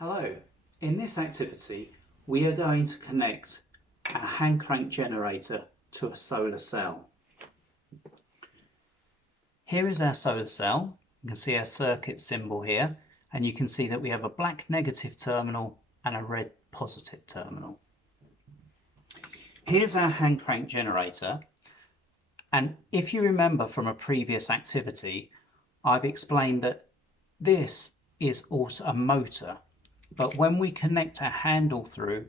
Hello, in this activity we are going to connect our hand crank generator to a solar cell. Here is our solar cell. You can see our circuit symbol here, and you can see that we have a black negative terminal and a red positive terminal. Here's our hand crank generator, and if you remember from a previous activity, I've explained that this is also a motor. But when we connect our handle through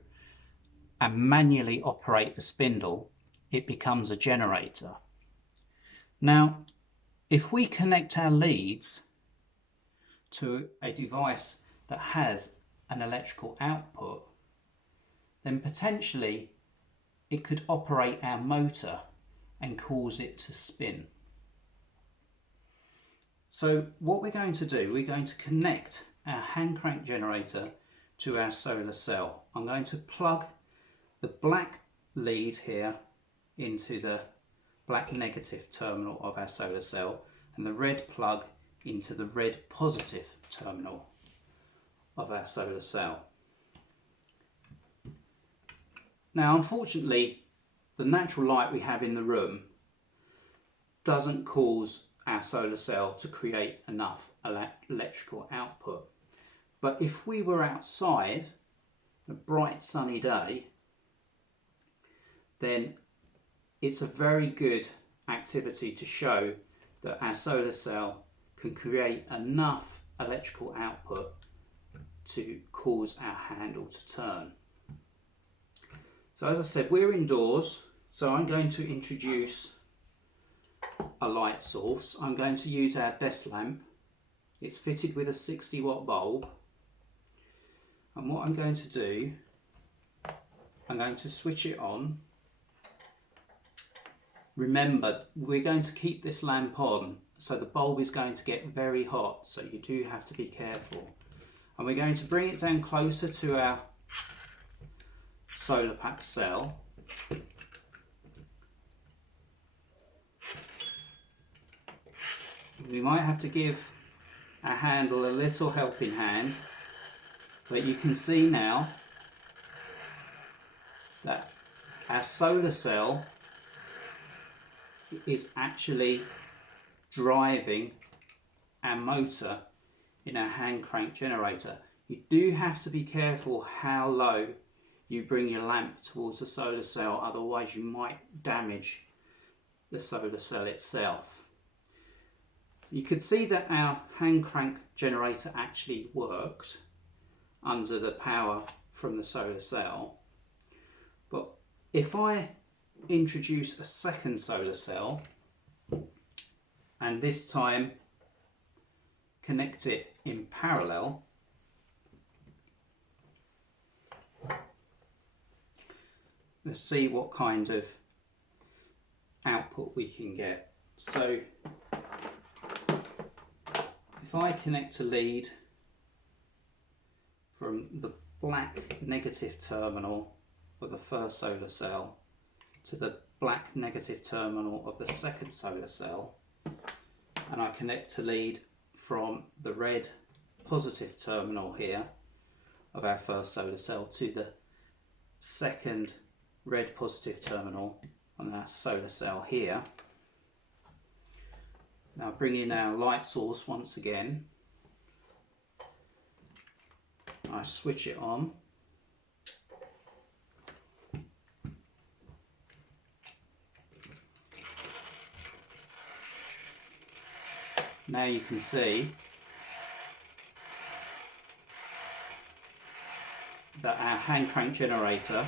and manually operate the spindle, it becomes a generator. Now, if we connect our leads to a device that has an electrical output, then potentially it could operate our motor and cause it to spin. So what we're going to do, we're going to connect our hand crank generator to our solar cell. I'm going to plug the black lead here into the black negative terminal of our solar cell and the red plug into the red positive terminal of our solar cell. Now, unfortunately, the natural light we have in the room doesn't cause our solar cell to create enough electrical output. But if we were outside, a bright sunny day, then it's a very good activity to show that our solar cell can create enough electrical output to cause our handle to turn. So as I said, we're indoors, so I'm going to introduce a light source. I'm going to use our desk lamp. It's fitted with a 60-watt bulb. And what I'm going to do, I'm going to switch it on. Remember, we're going to keep this lamp on, so the bulb is going to get very hot, so you do have to be careful. And we're going to bring it down closer to our solar pack cell. We might have to give our handle a little helping hand, but you can see now that our solar cell is actually driving our motor in our hand crank generator. You do have to be careful how low you bring your lamp towards the solar cell, otherwise you might damage the solar cell itself. You can see that our hand crank generator actually worked under the power from the solar cell. But if I introduce a second solar cell and this time connect it in parallel, let's see what kind of output we can get. So if I connect a lead from the black negative terminal of the first solar cell to the black negative terminal of the second solar cell, and I connect a lead from the red positive terminal here of our first solar cell to the second red positive terminal on our solar cell here. Now bring in our light source once again. I switch it on. Now you can see that our hand crank generator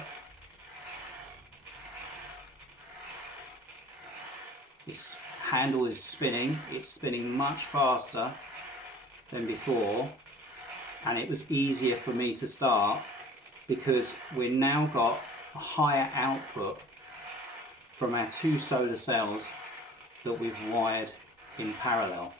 this handle is spinning. It's spinning much faster than before, and it was easier for me to start because we've now got a higher output from our two solar cells that we've wired in parallel.